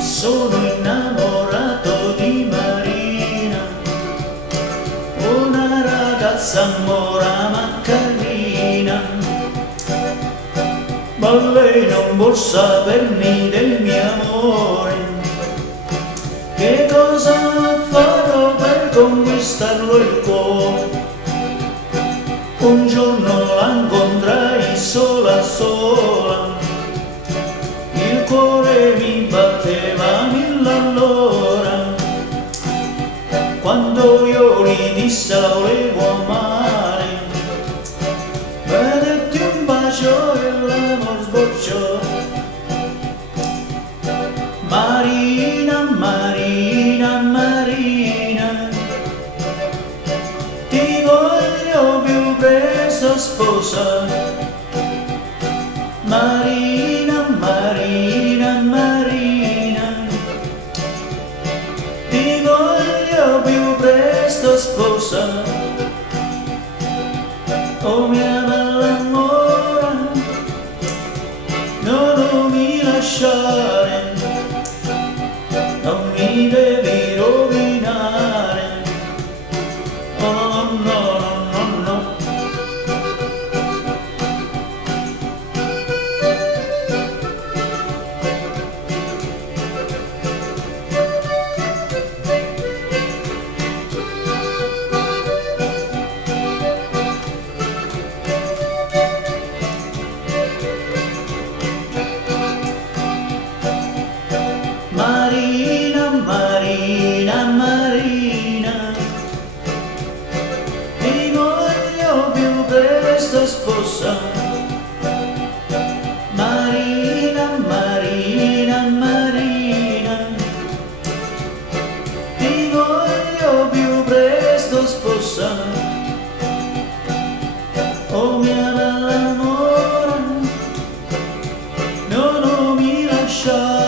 Sono innamorato di Marina, una ragazza mora ma carina, ma lei non vuol saperne del mio amore. Che cosa farò per conquistarlo il cuore? Un giorno la incontrai sola sola, il cuore mi batteva mille all'ora, quando io gli dissi la volevo amare, mi detti un bacio e l'amor sbocciò. Marina, Marina, Marina, ti voglio più presto sposare. Marina, Marina, Marina, ti voglio più presto sposare. Oh mia bella amore, non mi lasciare, non mi devi rovinare. Oh no, no, no, no. Marina, Marina, Marina, ti voglio più presto sposare. Marina, Marina, Marina, ti voglio più presto sposare. Oh mia bella amore, non mi lasciare.